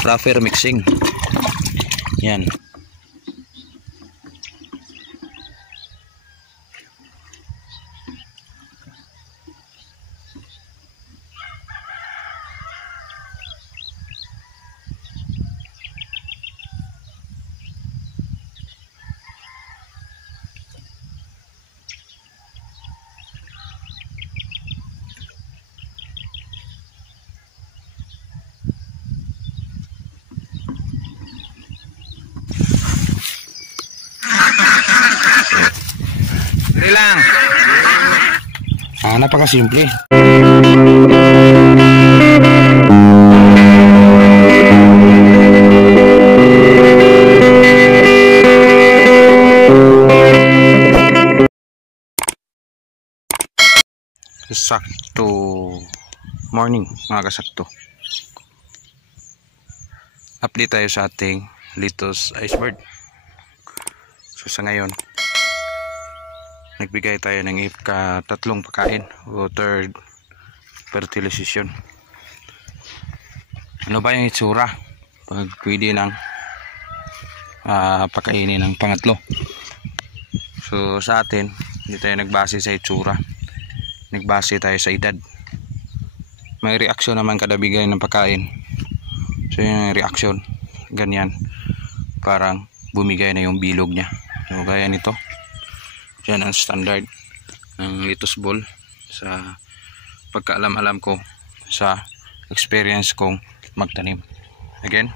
Proper mixing. Yan. Dali lang. Napakasimple. Sakto morning mga kasakto. Update tayo sa ating Litos Icebird. So sa ngayon nagbigay tayo ng tatlong pagkain o third fertilization. Ano ba yung itsura pag pwede ng pakainin ng pangatlo? So sa atin hindi tayo nagbase sa itsura, nagbase tayo sa edad. May reaksyon naman kada bigay ng pagkain. So yung reaksyon ganyan, parang bumigay na yung bilog niya. So gaya nito, yan ang standard ng Litos Ball sa pagkaalam-alam ko, sa experience kong magtanim. Again,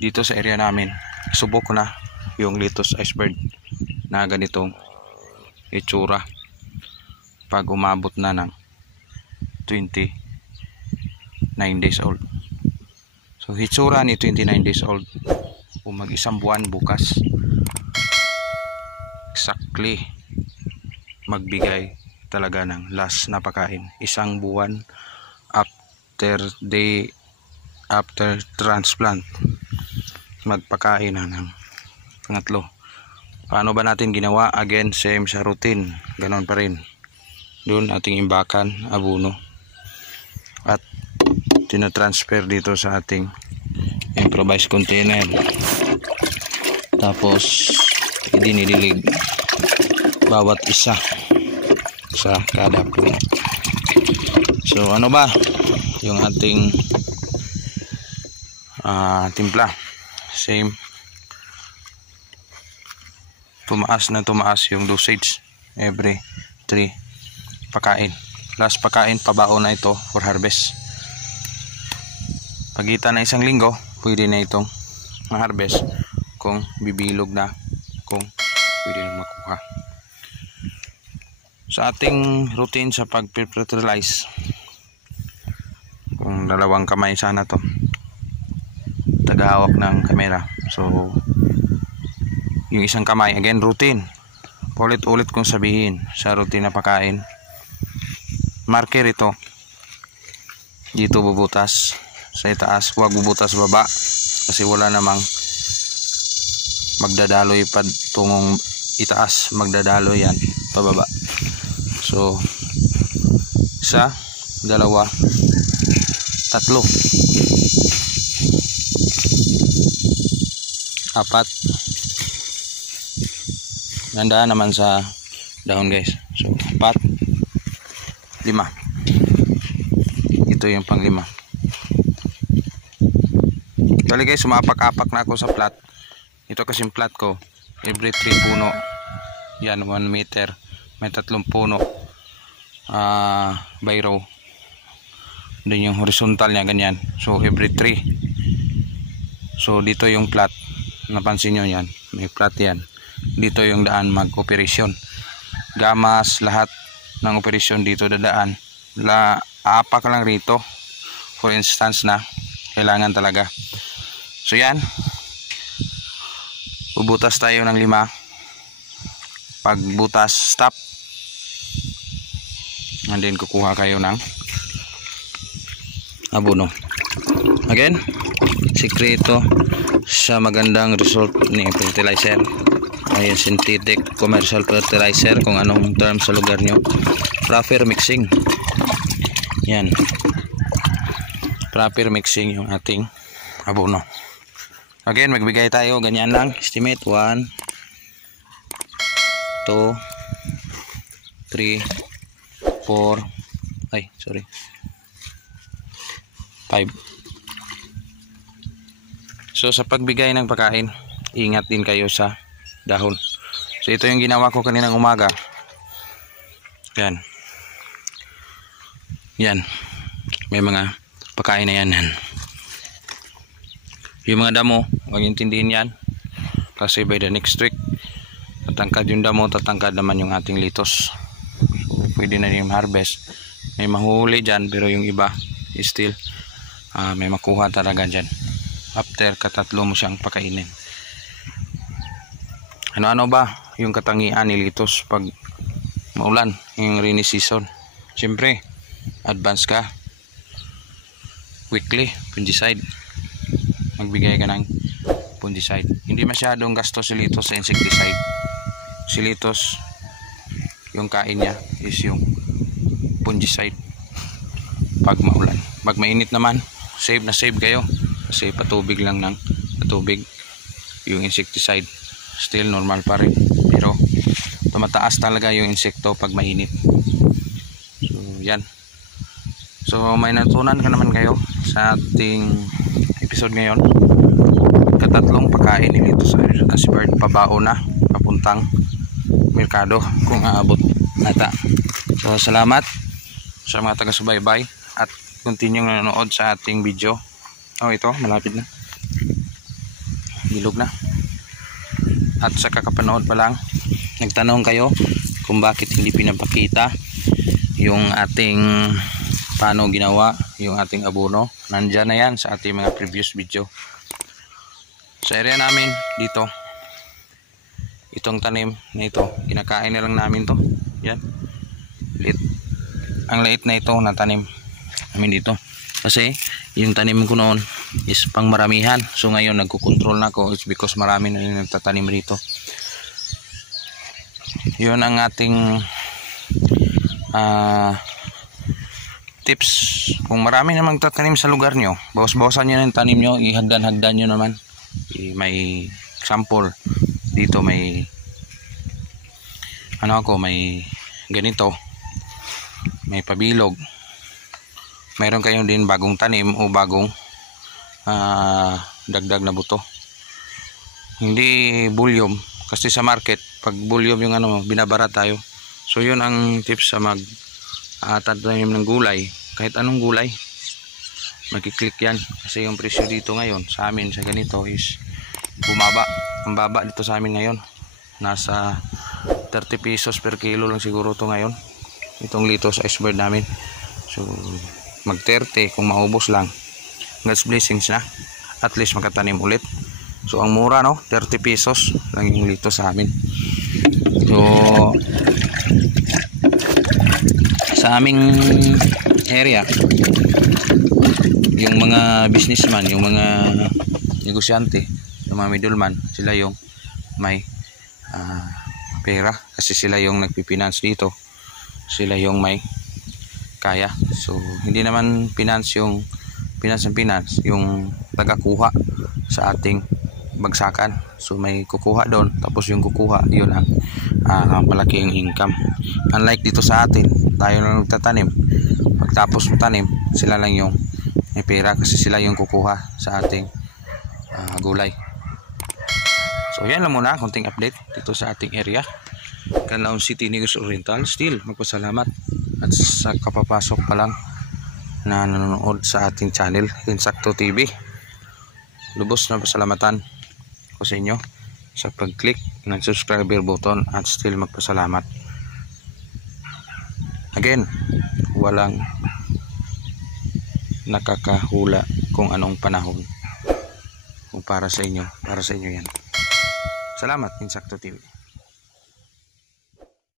dito sa area namin subok ko na yung Litos Icebird na ganitong itsura pag umabot na ng 29 days old. So itsura ni 29 days old o mag-isang buwan bukas, exactly magbigay talaga ng last na pagkain. Isang buwan after transplant magpakain na ng pangatlo. Paano ba natin ginawa? Again, same sa routine, ganon pa rin. Doon ating imbakan, abono, at tinatransfer dito sa ating improvised container, tapos idinidilig bawat isa sa kada puno. So ano ba yung ating timpla? Same, tumaas yung dosage every 3 pakain. Last pakain, pabaon na ito for harvest. Pagitan na isang linggo pwede na itong ma-harvest kung bibilog na, kung pwede na makuha. Sa ating routine sa pag-fertilize, kung dalawang kamay sana to tagahawak ng kamera, so yung isang kamay, again routine, ulit-ulit kong sabihin sa routine na pagkain, marker ito, dito bubutas sa itaas, huwag bubutas baba kasi wala namang magdadaloy tungong itaas, magdadaloy yan pababa. So 1, 2, 3, 4, gandaan naman sa dahon guys. So 4, 5, ito yung pang 5. Kali guys, sumapak-apak na ako sa plat. Ito kasing plat ko, every 3 puno yan, 1 meter, may 3 puno by row. Then yung horizontal niya ganyan, so every 3. So dito yung plat, napansin nyo yan, may plat yan. Dito yung daan mag-operasyon, gamas, lahat ng operasyon dito dadaan. Apak lang rito for instance na kailangan talaga. So yan, bubutas tayo ng 5. Pag butas, stop, and then kukuha kayo ng abono. Again, sikreto sa magandang result ni fertilizer ay synthetic commercial fertilizer, kung anong term sa lugar nyo. Proper mixing, yan, proper mixing yung ating abono. Again, magbigay tayo ganyan lang, estimate 1 2 3 4 5. So sa pagbigay ng pagkain, ingat din kayo sa dahon. So ito yung ginawa ko kaninang umaga. Yan, may mga pagkain na yan. Yung mga damo, huwag intindihin yan, kasi by the next week tatangkad yung damo, tatangkad naman yung ating litos. So pwede na yung harvest. May mahuli dyan, pero yung iba still may makuha talaga dyan after katatlo mo siyang pakainin. Ano ba yung katangian ni litos pag maulan, yung rainy season? Siyempre, advance ka, weekly fungicide, magbigay ka ng fungicide. Hindi masyadong gasto si litos sa insecticide. Si litos, yung kain niya is yung fungicide pag maulan. Pag mainit naman, save na save kayo, kasi patubig lang ng patubig. Yung insecticide still normal pa rin, pero tumataas talaga yung insekto pag mainit. So yan. So may natunan ka naman kayo sa ating episode ngayon. Katatlong pagkain ni litos as bird, pabao na papuntang merkado kung aabot nata. So salamat sa mga taga-subaybay at continue nanonood sa ating video. Ito malapit na, bilog na. At sa kakapanood pa lang, nagtanong kayo kung bakit hindi pinapakita yung ating paano ginawa yung ating abono. Nandyan na yan sa ating mga previous video. Sa area namin dito, itong tanim na ito, kinakain na lang namin to. Yan, ang liit na ito na tanim namin dito, kasi yung tanim ko noon is pang maramihan. So ngayon nagko-control na ako, it's because marami na yung nagtatanim rito. Yun ang ating tips. Kung marami namang tatanim sa lugar nyo, bawas-bawasan nyo ng tanim nyo, ihagdan-hagdan nyo naman. May sample dito, may may ganito, may pabilog, mayroon kayong din bagong tanim o bagong dagdag na buto. Hindi bulyom, kasi sa market pag bulyom yung binabara tayo. So yun ang tips sa mag tatanim ng gulay, kahit anong gulay, magkiklik yan, kasi yung presyo dito ngayon sa amin sa ganito is bumaba. Ang baba dito sa amin ngayon, nasa 30 pesos per kilo lang siguro to ngayon, itong litos ice bird namin. So mag 30 kung maubos lang, God's blessings na, at least makatanim ulit. So ang mura, no, 30 pesos lang yung litos sa amin. So sa aming area, yung mga businessman, yung mga negosyante, yung mga middleman, sila yung may pera, kasi sila yung nagpipinance dito, sila yung may kaya. So hindi naman finance yung finance yung tagakuha sa ating bagsakan. So may kukuha doon, tapos yung kukuha yun ang malaking income. Unlike dito sa atin, tayo lang nagtatanim, pagtapos matanim sila lang yung may pera, kasi sila yung kukuha sa ating gulay. So yan lang muna, konting update dito sa ating area, Canlaon City, Negros Oriental. Still magpasalamat at sa kapapasok pa lang na nanonood sa ating channel Insakto TV. Lubos na pasalamatan ko sa inyo sa pag-click ng subscriber button, at still magpasalamat. Again, walang nakakahula kung anong panahon. Kung para sa inyo yan. Salamat, Insakto TV.